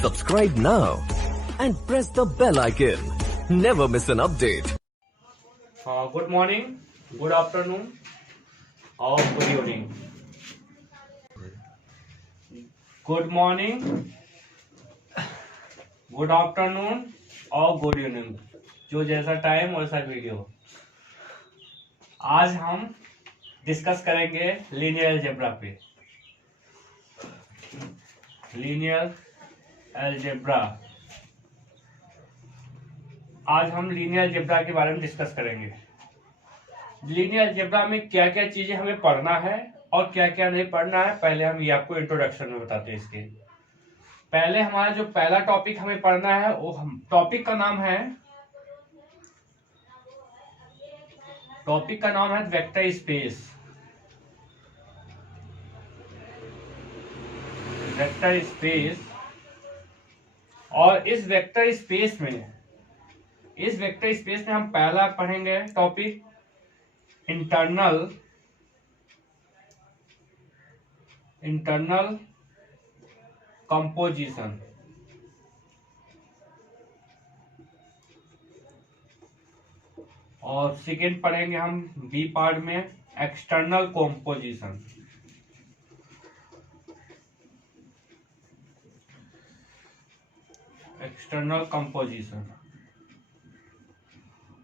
Subscribe now and press the bell icon. Never miss an update. Good morning, good afternoon, or good evening. Good morning, good afternoon और good evening, जो जैसा time वैसा video. आज हम discuss करेंगे linear algebra पे। Linear algebra, आज हम लीनियर अलजेब्रा के बारे में डिस्कस करेंगे। लीनियर अलजेब्रा में क्या क्या चीजें हमें पढ़ना है और क्या क्या नहीं पढ़ना है, पहले हम ये आपको इंट्रोडक्शन में बताते हैं। इसके पहले हमारा जो पहला टॉपिक हमें पढ़ना है, वो टॉपिक का नाम है वेक्टर स्पेस। वेक्टर स्पेस, और इस वेक्टर स्पेस में हम पहला पढ़ेंगे टॉपिक इंटरनल कंपोजिशन। और सेकेंड पढ़ेंगे हम बी पार्ट में एक्सटर्नल कंपोजिशन।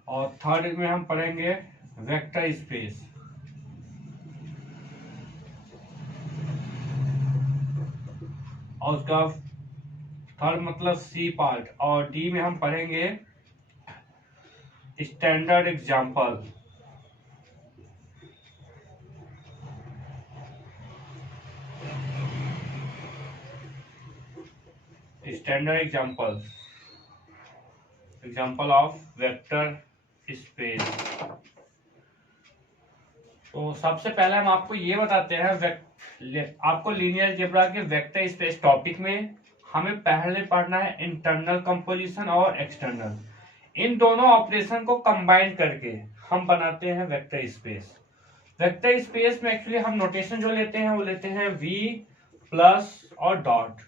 और थर्ड में हम पढ़ेंगे वेक्टर स्पेस। और उसका थर्ड मतलब सी पार्ट। और डी में हम पढ़ेंगे standard example. Example of vector space. तो सबसे पहले हम आपको ये बताते हैं, आपको लीनियर अलजेब्रा के वेक्टर स्पेस टॉपिक में हमें पहले पढ़ना है इंटरनल कंपोजिशन और एक्सटर्नल। इन दोनों ऑपरेशन को कंबाइन करके हम बनाते हैं वेक्टर स्पेस। वेक्टर स्पेस में एक्चुअली हम नोटेशन जो लेते हैं वो लेते हैं वी प्लस और डॉट,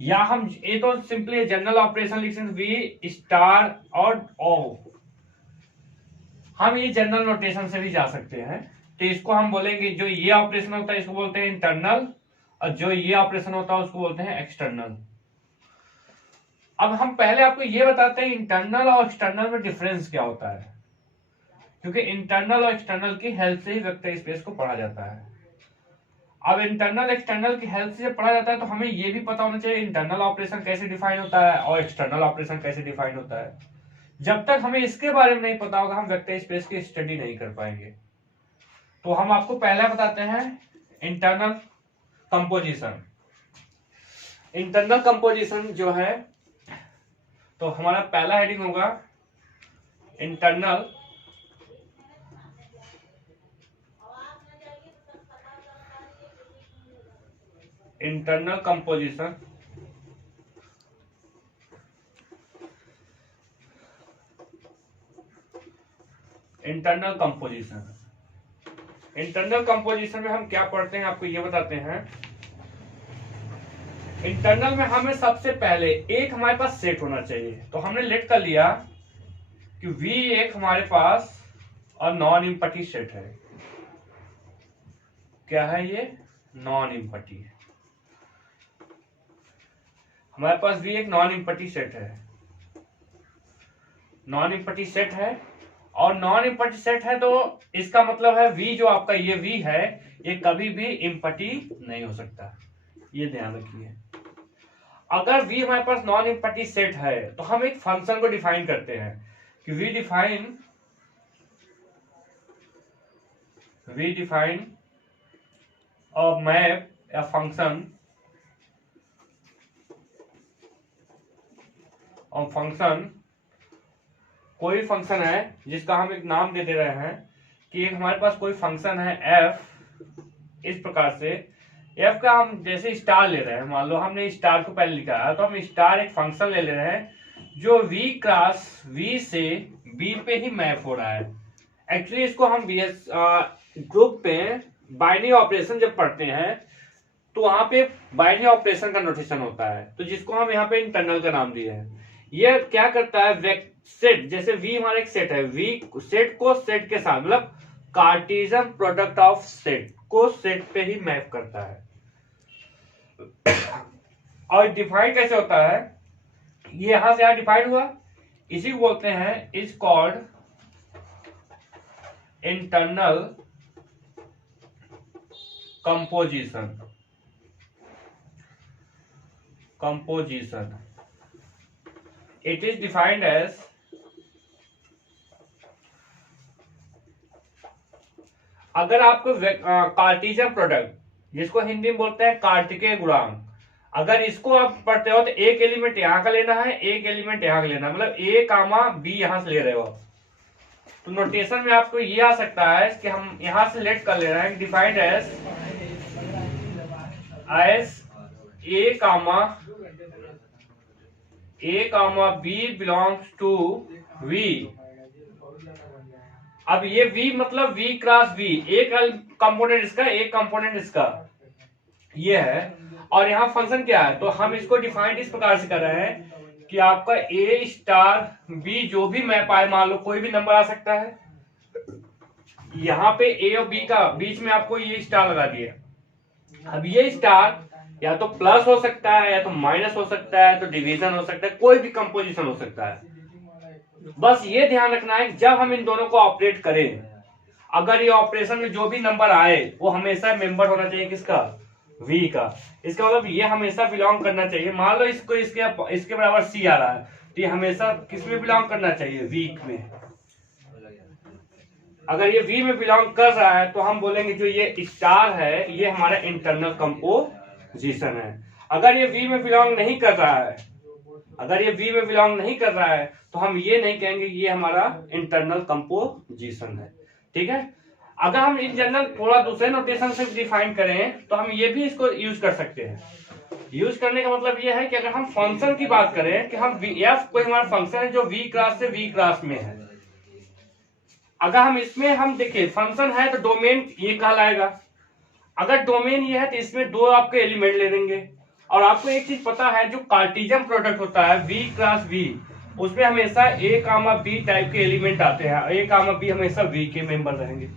या हम ये तो सिंपली जनरल ऑपरेशन लिख सकते वी स्टार और ओ। हम ये जनरल नोटेशन से भी जा सकते हैं। तो इसको हम बोलेंगे, जो ये ऑपरेशन होता है इसको बोलते हैं इंटरनल, और जो ये ऑपरेशन होता है उसको बोलते हैं एक्सटर्नल। अब हम पहले आपको ये बताते हैं इंटरनल और एक्सटर्नल में डिफरेंस क्या होता है, क्योंकि इंटरनल और एक्सटर्नल की हेल्प से ही वेक्टर स्पेस को पढ़ा जाता है। अब इंटरनल एक्सटर्नल की हेल्प से पढ़ा जाता है तो हमें ये भी पता होना चाहिए इंटरनल ऑपरेशन कैसे डिफाइन होता है और एक्सटर्नल ऑपरेशन कैसे डिफाइन होता है। जब तक हमें इसके बारे में नहीं पता होगा हम वेक्टर स्पेस की स्टडी नहीं कर पाएंगे। तो हम आपको पहला बताते हैं इंटरनल कंपोजिशन। इंटरनल कंपोजिशन जो है, तो हमारा पहला हेडिंग होगा इंटरनल कंपोजिशन। इंटरनल कंपोजिशन में हम क्या पढ़ते हैं आपको ये बताते हैं। इंटरनल में हमें सबसे पहले एक हमारे पास सेट होना चाहिए। तो हमने लेट कर लिया कि V एक हमारे पास और नॉन इम्पटी सेट है। क्या है ये? नॉन इम्पटी है। हमारे पास V एक नॉन इम्पटी सेट है। नॉन इम्पटी सेट है, और नॉन इम्पटी सेट है तो इसका मतलब है V जो आपका ये V है ये कभी भी इम्पटी नहीं हो सकता। ये ध्यान रखिए। अगर V हमारे पास नॉन इम्पटी सेट है तो हम एक फंक्शन को डिफाइन करते हैं कि वी डिफाइन अ मैप या फंक्शन कोई फंक्शन है जिसका हम एक नाम दे रहे हैं कि एक हमारे पास कोई फंक्शन है f। इस प्रकार से f का हम जैसे स्टार ले रहे हैं, मान लो हमने स्टार को पहले लिखा है तो हम स्टार एक फंक्शन ले रहे हैं जो v क्रॉस v से b पे ही मैप हो रहा है। एक्चुअली इसको हम ग्रुप पे बाइनरी ऑपरेशन जब पढ़ते हैं तो वहां पे बाइनरी ऑपरेशन का नोटेशन होता है, तो जिसको हम यहाँ पे इंटरनल का नाम दिया है। ये क्या करता है, सेट, जैसे वी हमारा एक सेट है, वी सेट को सेट के साथ, मतलब कार्टेशियन प्रोडक्ट ऑफ सेट को सेट पे ही मैप करता है। और डिफाइन कैसे होता है, ये यहां से यहां डिफाइन हुआ, इसी को बोलते हैं is called internal composition. It is defined as अगर आपको कार्टेशियन प्रोडक्ट, जिसको हिंदी में बोलते हैं कार्तिकेय गुणांक, अगर इसको आप पढ़ते हो तो एक एलिमेंट यहां का लेना है, एक एलिमेंट यहां का लेना है, मतलब ए कामा बी यहां से ले रहे हो। तो नोटेशन में आपको ये आ सकता है कि हम यहां से लेट कर ले रहे हैं, defined as A comma B belongs to V. अब ये V मतलब V क्रॉस V, एक कंपोनेंट इसका, एक कंपोनेंट इसका, ये है। और यहाँ फंक्शन क्या है, तो हम इसको डिफाइन इस प्रकार से कर रहे हैं कि आपका A स्टार B जो भी मैप आए, मान लो कोई भी नंबर आ सकता है, यहाँ पे A और B का बीच में आपको ये स्टार लगा दिया। अब ये स्टार या तो प्लस हो सकता है, या तो माइनस हो सकता है, तो डिवीजन हो सकता है, कोई भी कंपोजिशन हो सकता है। बस ये ध्यान रखना है जब हम इन दोनों को ऑपरेट करें, अगर ये ऑपरेशन में जो भी नंबर आए वो हमेशा मेंबर होना चाहिए किसका, V का। इसका मतलब ये हमेशा बिलोंग करना चाहिए, मान लो इसको इसके बराबर C आ रहा है, तो ये हमेशा किस में बिलोंग करना चाहिए, V में। अगर ये V में बिलोंग कर रहा है तो हम बोलेंगे जो ये स्टार है ये हमारा इंटरनल कंपोजिशन है। अगर ये V में बिलोंग नहीं कर रहा है, अगर ये V में बिलोंग नहीं कर रहा है तो हम ये नहीं कहेंगे ये हमारा इंटरनल कंपोजिशन है। ठीक है, अगर हम इन जनरल थोड़ा दूसरे नोटेशन से डिफाइन करें तो हम ये भी इसको यूज कर सकते हैं। यूज करने का मतलब ये है कि अगर हम फंक्शन की बात करें कि हम f कोई हमारा फंक्शन है जो V क्लास से V क्लास में है, अगर हम इसमें हम देखिए फंक्शन है तो डोमेन ये कहलाएगा। अगर डोमेन ये है तो इसमें दो आपके एलिमेंट ले लेंगे। और आपको एक चीज पता है, जो कार्टेशियन प्रोडक्ट होता है V क्लास V, उसमें हमेशा A कामा B टाइप के एलिमेंट आते हैं, A कामा B हमेशा V के मेंबर रहेंगे।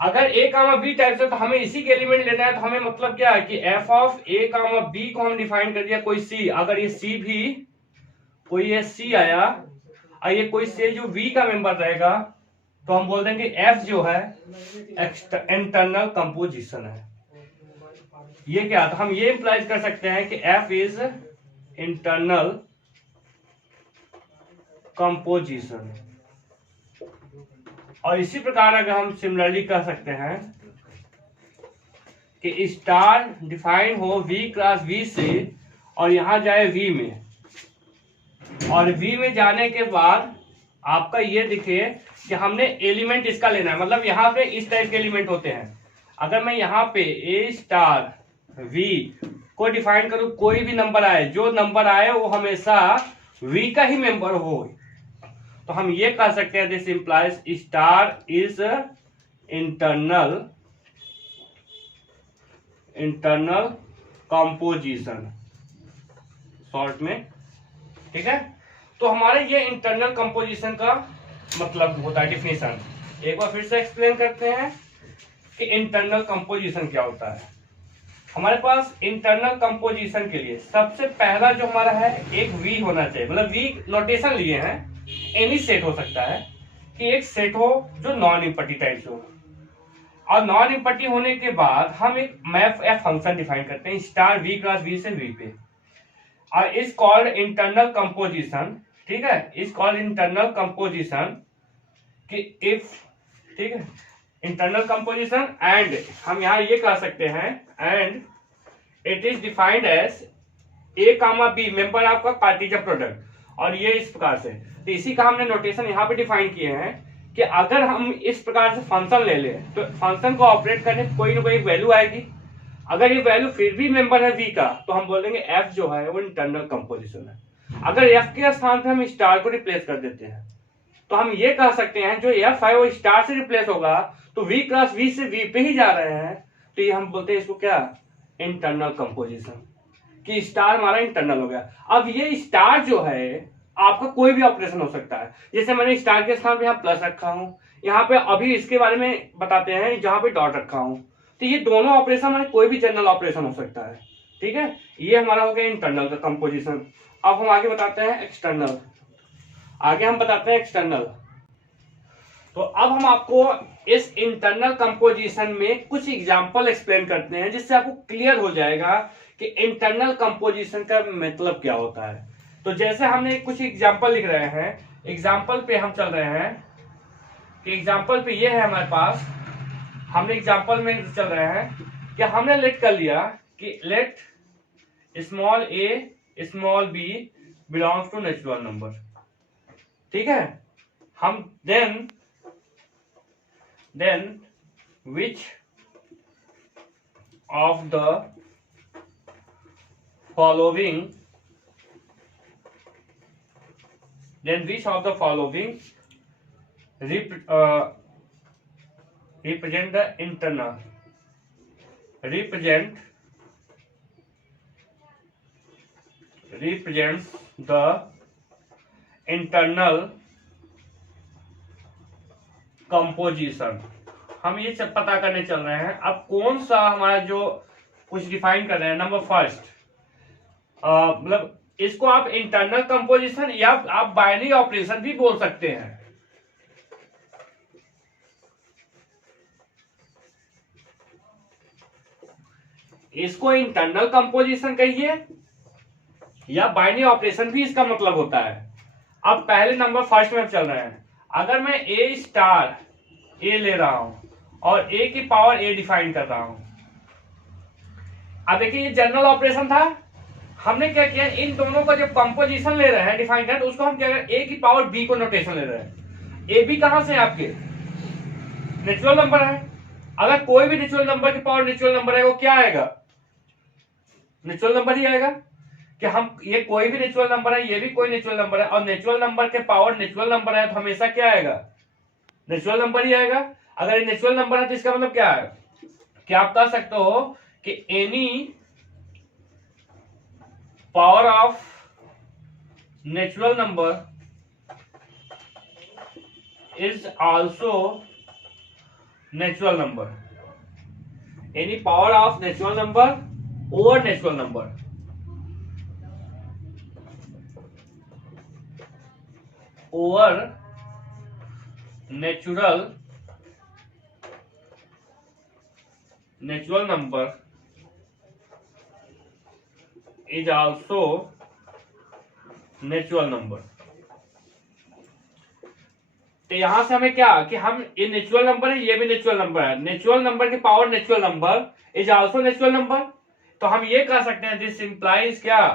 अगर A कामा B टाइप से तो हमें इसी के एलिमेंट लेना है, तो हमें मतलब क्या है कि f of A comma B को हम डिफाइन कर दिया कोई C, अगर ये C भी कोई ये C आया और ये कोई C जो V का मेंबर रहेगा तो हम बोल देंगे F जो है इंटरनल कंपोजिशन है। ये क्या, तो हम ये इंप्लाइज कर सकते हैं कि F इज इंटरनल कंपोजिशन। और इसी प्रकार अगर हम सिमिलरली कह सकते हैं कि स्टार डिफाइन हो V क्लास V से और यहां जाए V में, और V में जाने के बाद आपका ये दिखे कि हमने एलिमेंट इसका लेना है, मतलब यहाँ पे इस टाइप के एलिमेंट होते हैं। अगर मैं यहाँ पे A स्टार V को डिफाइन करूं, कोई भी नंबर आए, जो नंबर आए वो हमेशा V का ही मेंबर हो, तो हम ये कह सकते हैं this implies star is internal composition short में। ठीक है, तो हमारे ये इंटरनल कंपोजिशन का मतलब होता है डिफिनेशन। एक बार फिर से एक्सप्लेन करते हैं कि इंटरनल कंपोजिशन क्या होता है। हमारे पास इंटरनल कंपोजिशन के लिए सबसे पहला जो हमारा है एक V होना चाहिए, मतलब V नोटेशन लिए हैं, एनी सेट हो सकता है कि एक सेट हो जो नॉन इम्पटी टाइप से हो। और नॉन इम्पटी होने के बाद हम एक मैप एफ फंक्शन डिफाइन करते हैं स्टार V क्लास V से V पे, और इस कॉल्ड इंटरनल कंपोजिशन। ठीक है, इस कॉल्ड इंटरनल कंपोजिशन कि इफ, ठीक है, इंटरनल कंपोजिशन एंड हम यहाँ ये कह सकते हैं and it is defined as A comma B member आपका कार्टेशियन प्रोडक्ट, और ये इस प्रकार से। तो इसी का हमने नोटेशन यहाँ पे डिफाइन किए हैं कि अगर हम इस प्रकार से फंक्शन ले लें तो फंक्शन को ऑपरेट करने कोई ना कोई वैल्यू आएगी। अगर ये वैल्यू फिर भी मेंबर है V का तो हम बोलेंगे F जो है वो इंटरनल कंपोजिशन है। अगर F के स्थान पे हम स्टार को रिप्लेस कर देते हैं तो हम ये कह सकते हैं जो F है वो स्टार से रिप्लेस होगा, तो V क्लास V से V पे ही जा रहे हैं, तो ये हम बोलते हैं इसको क्या, इंटरनल कंपोजिशन, कि स्टार हमारा इंटरनल हो गया। अब ये स्टार जो है आपका कोई भी ऑपरेशन हो सकता है, जैसे मैंने स्टार के स्थान पे यहाँ प्लस रखा हूँ, यहाँ पे अभी इसके बारे में बताते हैं जहां पे डॉट रखा हूँ, तो ये दोनों ऑपरेशन हमारे कोई भी जनरल ऑपरेशन हो सकता है, ठीक है। ये हमारा हो गया इंटरनल का कंपोजिशन। अब हम आगे बताते हैं एक्सटर्नल, तो अब हम आपको इस इंटरनल कंपोजिशन में कुछ एग्जांपल एक्सप्लेन करते हैं, जिससे आपको क्लियर हो जाएगा कि इंटरनल कंपोजिशन का मतलब क्या होता है। तो जैसे हमने कुछ एग्जांपल लिख रहे हैं, एग्जांपल पे हम चल रहे हैं कि एग्जांपल पे ये है हमारे पास, हमने एग्जांपल में चल रहे हैं कि हमने लेट कर लिया कि let small a small b belongs to natural number, ठीक है। हम then which of the following represent the internal represents the internal composition. हम ये सब पता करने चल रहे हैं। अब कौन सा हमारा जो कुछ डिफाइन कर रहे हैं, नंबर फर्स्ट, मतलब इसको आप इंटरनल कंपोजिशन या आप बाइनरी ऑपरेशन भी बोल सकते हैं। इसको इंटरनल कंपोजिशन कहिए या बाइनरी ऑपरेशन भी इसका मतलब होता है। अब पहले नंबर फर्स्ट में चल रहे हैं। अगर मैं ए स्टार ए ले रहा हूं और ए की पावर ए डिफाइन कर रहा हूं, अब देखिए ये जनरल ऑपरेशन था, हमने क्या किया, इन दोनों का जो कंपोजिशन ले रहे हैं डिफाइन कर, उसको हम क्या करें, ए की पावर बी को नोटेशन ले रहे हैं। ए बी कहां से है, आपके नेचुरल नंबर है। अगर कोई भी नेचुरल नंबर की पावर नेचुरल नंबर है, वो क्या आएगा, नेचुरल नंबर ही आएगा। कि हम ये कोई भी नेचुरल नंबर है, ये भी कोई नेचुरल नंबर है, और नेचुरल नंबर के पावर नेचुरल नंबर है, तो हमेशा क्या आएगा, नेचुरल नंबर ही आएगा। अगर ये नेचुरल नंबर है तो इसका मतलब क्या है कि आप कह सकते हो कि any power of natural number is also natural number, any power of natural number over natural number, over natural number is also natural number. तो यहां से हमें क्या कि हम ये नेचुरल नंबर है, ये भी नेचुरल नंबर है, नेचुरल नंबर की power natural number is also natural number. तो हम ये कह सकते हैं दिस इंप्लाइज क्या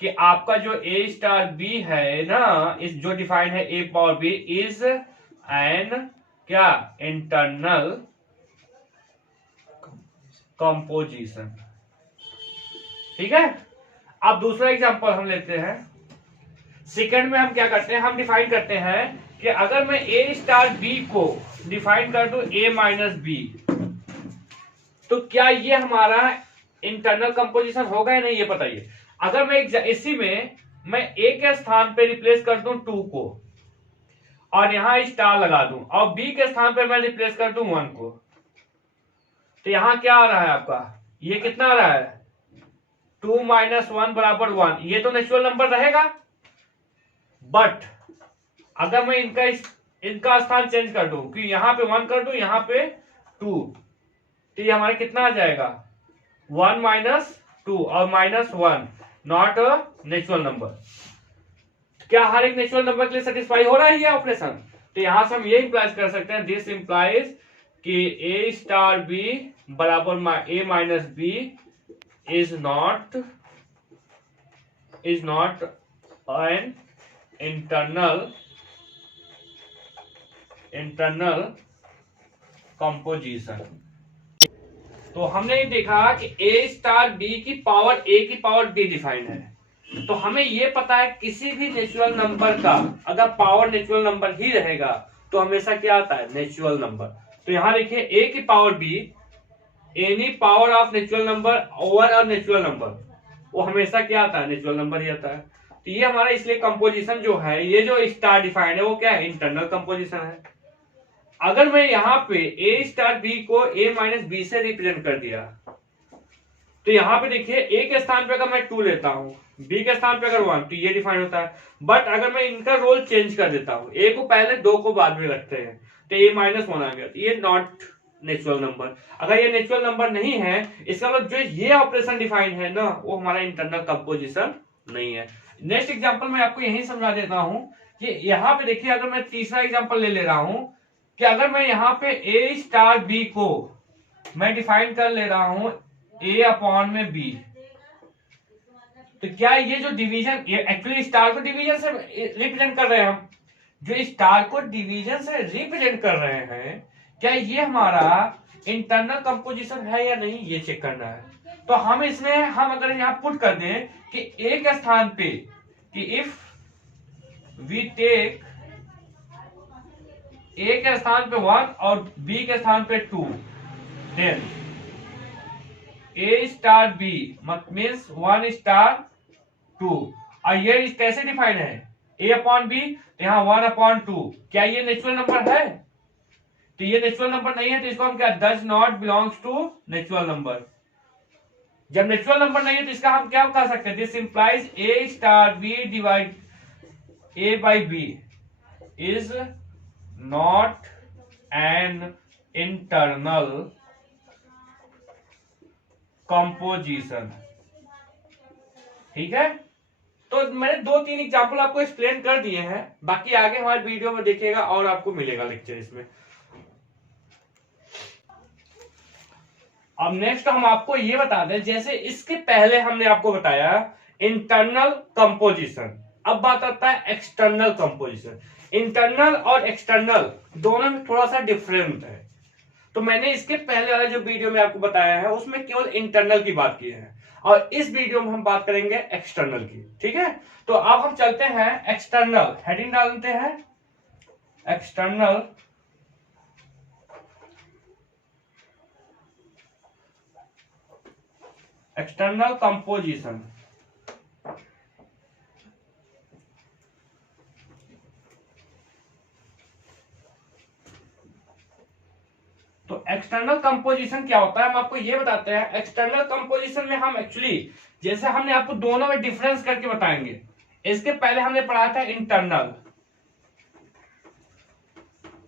कि आपका जो ए स्टार बी है ना, इस जो डिफाइन है ए पावर बी इज एन क्या, इंटरनल कंपोजिशन, ठीक है। अब दूसरा एग्जांपल हम लेते हैं। सेकंड में हम क्या करते हैं, हम डिफाइन करते हैं कि अगर मैं ए स्टार बी को डिफाइन कर दूं ए माइनस बी, तो क्या ये हमारा इंटरनल कंपोजिशन होगा या नहीं, ये बताइए। अगर मैं इसी में मैं ए के स्थान पे रिप्लेस कर दूं 2 को और यहां स्टार लगा दूं, और बी के स्थान पे मैं रिप्लेस कर दूं 1 को, तो यहां क्या आ रहा है आपका, ये कितना आ रहा है, 2 माइनस 1 बराबर 1। ये तो नेचुरल नंबर रहेगा, बट अगर मैं इनका स्थान चेंज कर दूं कि यहां पे 1 कर दूं, यहां पे 2, तो ये हमारा कितना आ जाएगा, 1 माइनस 2 और minus 1 not a natural number. क्या हर एक नेचुरल नंबर के लिए सेटिस्फाई हो रहा है ये ऑपरेशन। तो यहां से हम ये इंप्लाइज कर सकते हैं, दिस इंप्लाइज कि ए स्टार बी बराबर A minus B is not an internal composition. तो हमने देखा कि ए स्टार बी की पावर ए की पावर बी डिफाइंड है। तो हमें यह पता है किसी भी नेचुरल नंबर का अगर पावर नेचुरल नंबर ही रहेगा तो हमेशा क्या आता है, नेचुरल नंबर। तो यहां देखिए ए की power be any power of natural number over a natural number, वो हमेशा क्या आता है, नेचुरल नंबर ही आता है। तो ये हमारा इसलिए कंपोजिशन जो है, ये जो स्टार डिफाइंड है वो क्या है, इंटरनल कंपोजिशन है। अगर मैं यहाँ पे ए स्टार बी को ए माइनस बी से रिप्रेजेंट कर दिया, तो यहाँ पे देखिए ए के स्थान पे अगर मैं 2 लेता हूँ, बी के स्थान पे अगर 1, तो ये डिफाइन होता है। बट अगर मैं इनका रोल चेंज कर देता हूँ, ए को पहले 2 को बाद में रखते हैं, तो ए माइनस 1 आ गया, तो ये नॉट नेचुरल नंबर। अगर ये नेचुरल नंबर नहीं है, इसका मतलब जो ये ऑपरेशन डिफाइन है ना, वो हमारा इंटरनल कंपोजिशन नहीं है। नेक्स्ट एग्जांपल मैं आपको यही समझा देता हूं कि यहाँ पे देखिए, अगर मैं तीसरा एग्जांपल ले रहा हूं कि अगर मैं यहाँ पे ए स्टार बी को मैं डिफाइन कर ले रहा हूं ए अपॉन में बी, तो क्या ये जो डिवीजन, एक्चुअली स्टार को डिवीजन से रिप्रेजेंट कर रहे हैं हम, जो स्टार को डिवीजन से रिप्रेजेंट कर रहे हैं, क्या ये हमारा इंटरनल कंपोजिशन है या नहीं, ये चेक करना है। तो हम इसमें हम अगर यहाँ पुट कर दें कि ए के स्थान पे, कि इफ वी टेक ए के स्थान पे 1 और बी के स्थान पे 2, देन ए स्टार बी मीन्स 1 स्टार 2, और ये कैसे डिफाइन है, ए अपॉन बी, तो यहाँ 1 अपॉन 2, क्या ये नेचुरल नंबर है, तो ये नेचुरल नंबर नहीं है, तो इसको हम क्या, does not belongs to natural number. जब नेचुरल नंबर नहीं है तो इसका हम क्या कह सकते हैं, this implies a star b divide a by b is not an internal composition. ठीक है, तो मैंने 2-3 एग्जांपल आपको एक्सप्लेन कर दिए हैं, बाकी आगे हमारे वीडियो में देखिएगा और आपको मिलेगा लेक्चर इसमें। अब नेक्स्ट हम आपको ये बता दें, जैसे इसके पहले हमने आपको बताया इंटरनल कंपोजिशन, अब बात आता है एक्सटर्नल कंपोजिशन। इंटरनल और एक्सटर्नल दोनों में थोड़ा सा डिफरेंट है, तो मैंने इसके पहले वाले जो वीडियो में आपको बताया है उसमें केवल इंटरनल की बात की है, और इस वीडियो में हम बात करेंगे एक्सटर्नल की। ठीक है, तो अब हम चलते हैं एक्सटर्नल, हेडिंग डालते हैं एक्सटर्नल एक्सटर्नल कंपोजिशन। तो एक्सटर्नल कंपोजिशन क्या होता है, हम आपको ये बताते हैं। एक्सटर्नल कंपोजिशन में हम एक्चुअली, जैसे हमने आपको दोनों में डिफरेंस करके बताएंगे, इसके पहले हमने पढ़ा था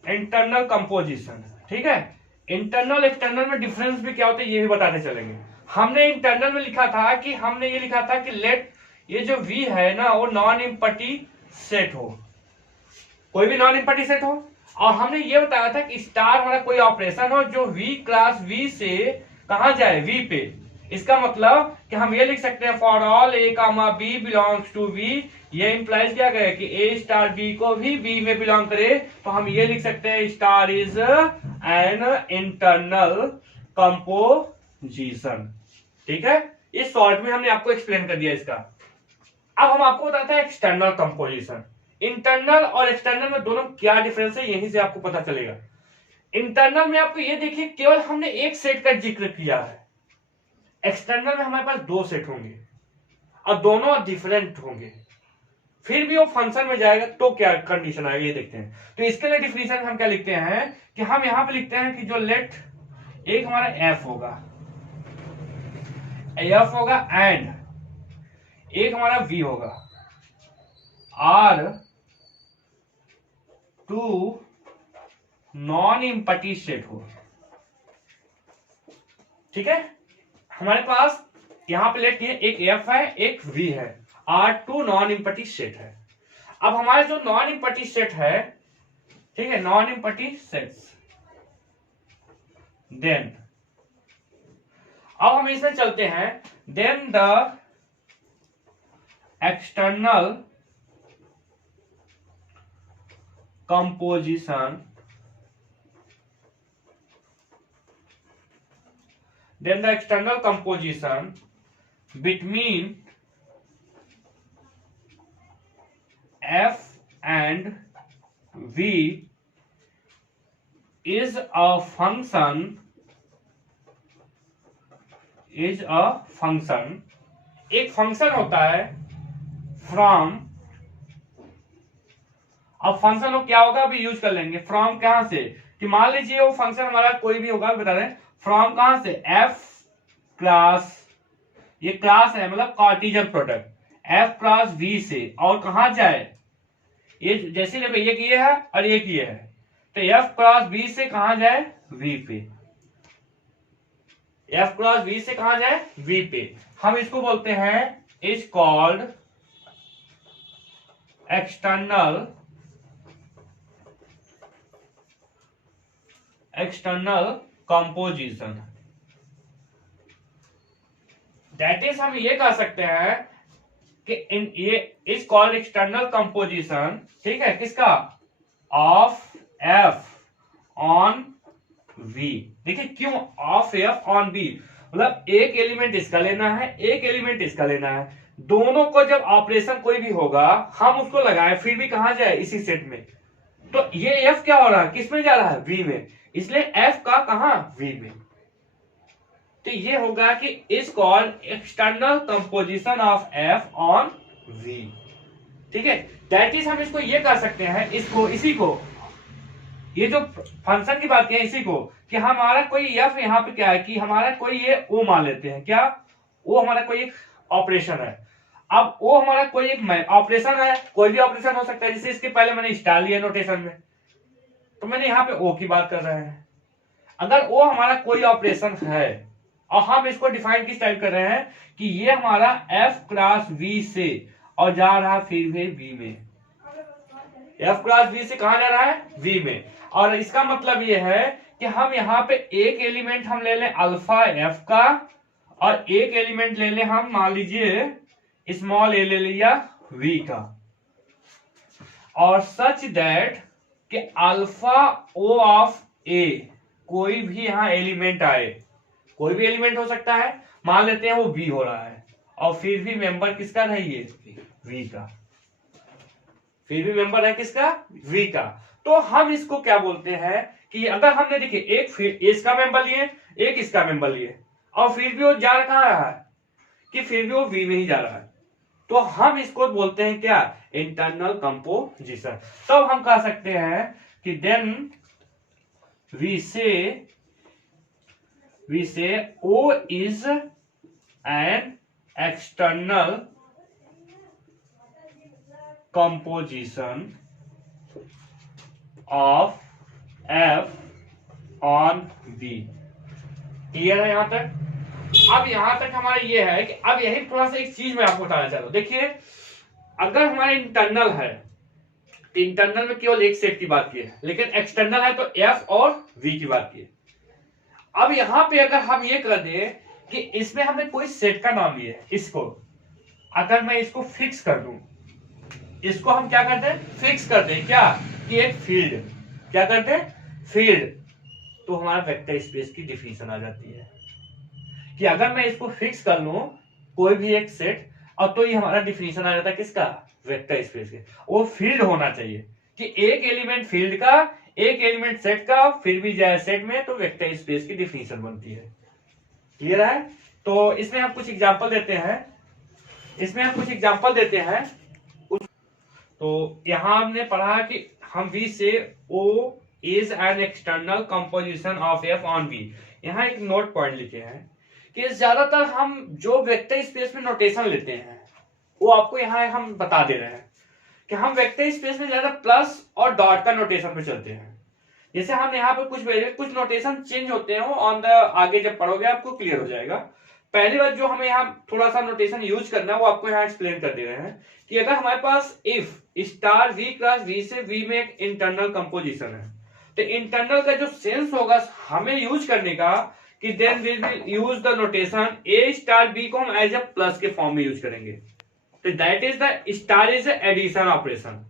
इंटरनल कंपोजिशन। ठीक है, इंटरनल एक्सटर्नल में डिफरेंस भी क्या होता है ये भी बताते चलेंगे। हमने इंटरनल में लिखा था कि हमने ये लिखा था कि लेट ये जो V है ना, वो नॉन इम्पटी सेट हो, कोई भी नॉन इम्पटी सेट हो, और हमने ये बताया था कि स्टार हमारा कोई ऑपरेशन हो जो V क्लास V से कहां जाए, V पे। इसका मतलब कि हम ये लिख सकते हैं for all a comma B belongs to V, ये इंप्लाइज क्या करे कि ए स्टार बी को भी बी में बिलोंग करे, तो हम ये लिख सकते हैं star is an internal composition. ठीक है, इस शॉर्ट में हमने आपको एक्सप्लेन कर दिया इसका। अब हम आपको बताते हैं एक्सटर्नल कंपोजिशन। इंटरनल और एक्सटर्नल में दोनों क्या डिफरेंस है, यहीं से आपको पता चलेगा। इंटरनल में आपको ये देखिए केवल हमने एक सेट का जिक्र किया है, एक्सटर्नल में हमारे पास 2 सेट होंगे और दोनों डिफरेंट होंगे, फिर भी वो फंक्शन में जाएगा तो क्या कंडीशन आएगी ये देखते हैं। तो इसके लिए डिफिनेशन हम क्या लिखते हैं कि हम यहां पे लिखते हैं कि जो लेट एक हमारा एफ होगा एंड एक हमारा वी होगा, आर 2 नॉन इम्पटी सेट हो। ठीक है, हमारे पास यहां पे लेट एक एफ है एक वी है, R2 नॉन इम्पटी सेट है। अब हमारे जो नॉन इम्पटी सेट है, ठीक है, नॉन इम्पटी सेट्स, देन अब हम इसमें चलते हैं, then the external composition, then the external composition between F and V is a function is a function, एक फंक्शन होता है फ्रॉम, अब फंक्शन हो क्या होगा अभी यूज कर लेंगे, फ्रॉम कहां से, कि मान लीजिए वो फंक्शन हमारा कोई भी होगा, बता रहे फ्रॉम कहां से, एफ क्लास, ये क्लास है मतलब Cartesian product, f class V से, और कहां जाए, ये जैसे देखो एक ये है और एक ये है, तो एफ क्रॉस बी से कहां जाए, वी पे, एफ क्रॉस वी से कहां जाए, वी पे, हम इसको बोलते हैं is called external composition, that is हम ये कह सकते हैं कि ये इज कॉल्ड एक्सटर्नल कंपोजिशन, ठीक है, किसका, ऑफ एफ ऑन वी, देखिए क्यों ऑफ एफ ऑन बी, मतलब एक एलिमेंट इसका लेना है, एक एलिमेंट इसका लेना है, दोनों को जब ऑपरेशन कोई भी होगा हम उसको लगाएं, फिर भी कहां जाए, इसी सेट में, तो ये एफ क्या हो रहा है, किस में जा रहा है, वी में, इसलिए एफ का कहां, वी में, तो ये होगा कि is called external composition of f on V, ठीक है, दैट इज हम इसको ये कर सकते हैं, इसको इसी को, ये जो फंक्शन की बात की है इसी को, कि हमारा कोई एफ यहाँ पे क्या है, कि हमारा कोई ये ओ मान लेते हैं, क्या, वो हमारा कोई एक ऑपरेशन है, अब वो हमारा कोई एक ऑपरेशन है, कोई भी ऑपरेशन हो सकता है, जैसे इसके पहले मैंने स्टार लिया नोटेशन में, तो मैंने यहाँ पे ओ की बात कर रहे हैं, अगर वो हमारा कोई ऑपरेशन है और हम इसको डिफाइन किस टाइप कर रहे हैं, कि ये हमारा एफ क्रॉस वी से और जा रहा फिर भी वी में, एफ क्रॉस वी से कहा जा रहा है, वी में, और इसका मतलब ये है कि हम यहाँ पे एक एलिमेंट हम ले लें अल्फा एफ का, और एक एलिमेंट ले लें हम मान लीजिए स्मॉल ए ले लिया वी का, और सच दैट कि अल्फा ओ ऑफ ए कोई भी यहां एलिमेंट आए, कोई भी एलिमेंट हो सकता है, मान लेते हैं वो बी हो रहा है, और फिर भी मेंबर किसका रहिए, वी का, फिर भी मेंबर है किसका, वी का, तो हम इसको क्या बोलते हैं, कि अगर हमने देखिए एक फिर इसका मेंबर लिए, एक इसका मेंबर लिए, और फिर भी वो जा रहा है, कि फिर भी वो वी में ही जा रहा है, तो हम इसको बोलते हैं क्या, इंटरनल कंपोजिशन, तब हम कह सकते हैं कि देन वी से O is an external composition of F on B, clear है यहां तक, अब यहां तक हमारा ये है कि अब यही थोड़ा सा एक चीज मैं आपको बताना चाहता हूं, देखिए अगर हमारा इंटरनल है, तो इंटरनल में केवल एक सेट की बात की है, लेकिन एक्सटर्नल है तो एफ और वी की बात की है, अब यहां पे अगर हम ये कर दें कि इसमें हमने कोई सेट का नाम लिया है, इसको अगर मैं इसको फिक्स कर दूं, इसको हम क्या करते हैं, फिक्स कर दें, क्या, कि एक फील्ड, क्या करते हैं, फील्ड, तो हमारा वेक्टर स्पेस की डिफिनेशन आ जाती है, कि अगर मैं इसको फिक्स कर लूं कोई भी एक सेट, और तो ये हमारा डिफिनेशन आ जाता है किसका, वेक्टर स्पेस के, वो फील्ड होना चाहिए, कि एक एलिमेंट फील्ड का, एक एलिमेंट सेट का, फिर भी जाए सेट में, तो वेक्टर स्पेस की डिफिनेशन बनती है, क्लियर है, तो इसमें हम कुछ एग्जांपल देते हैं, तो यहां हमने पढ़ा कि हम वी से O is an external composition of f on V, यहां एक नोट पॉइंट लिखे हैं कि ज्यादातर हम जो वेक्टर स्पेस में नोटेशन लेते हैं वो आपको यहाँ हम बता दे रहे हैं कि हम वेक्टर स्पेस में ज्यादा प्लस और डॉट का नोटेशन पे चलते हैं, जैसे हम यहाँ पे कुछ नोटेशन चेंज होते हैं, वो ऑन द आगे जब पढ़ोगे आपको क्लियर हो जाएगा। पहली बात जो हमें यहाँ थोड़ा सा नोटेशन यूज करना है वो आपको यहाँ एक्सप्लेन कर दे रहे हैं कि अगर हमारे पास if star V cross V से वी में एक इंटरनल कंपोजिशन है, तो इंटरनल का जो सेंस होगा हमें यूज करने का कि then we will use the notation a star b को हम एज ए प्लस के फॉर्म में यूज करेंगे, तो that is the star is addition operation,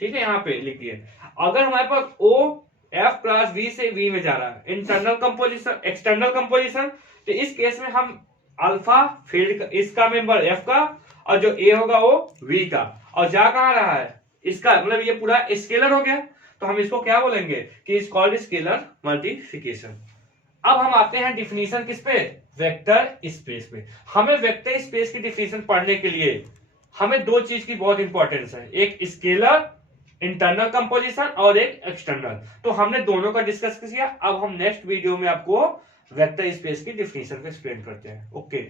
ठीक है, यहाँ पे लिखिए अगर हमारे पास ओ एफ क्रॉस वी से वी में जा रहा है इंटरनल कंपोजिशन एक्सटर्नल कंपोजिशन, तो इस केस में हम अल्फा फील्ड इसका मेंबर एफ का और जो ए होगा वो वी का, और जा कहां रहा है इसका, मतलब ये पूरा स्केलर हो गया, तो हम इसको क्या बोलेंगे कि इज कॉल्ड स्केलर मल्टीप्लिकेशन। अब हम आते हैं डिफिनीशन किस पे, वेक्टर स्पेस में। हमें वेक्टर स्पेस की डिफिनेशन पढ़ने के लिए हमें दो चीज की बहुत इंपॉर्टेंस है, एक स्केलर इंटरनल कंपोजिशन और एक एक्सटर्नल। तो हमने दोनों का डिस्कस किया। अब हम नेक्स्ट वीडियो में आपको वेक्टर स्पेस की डिफिनेशन को एक्सप्लेन करते हैं। ओके।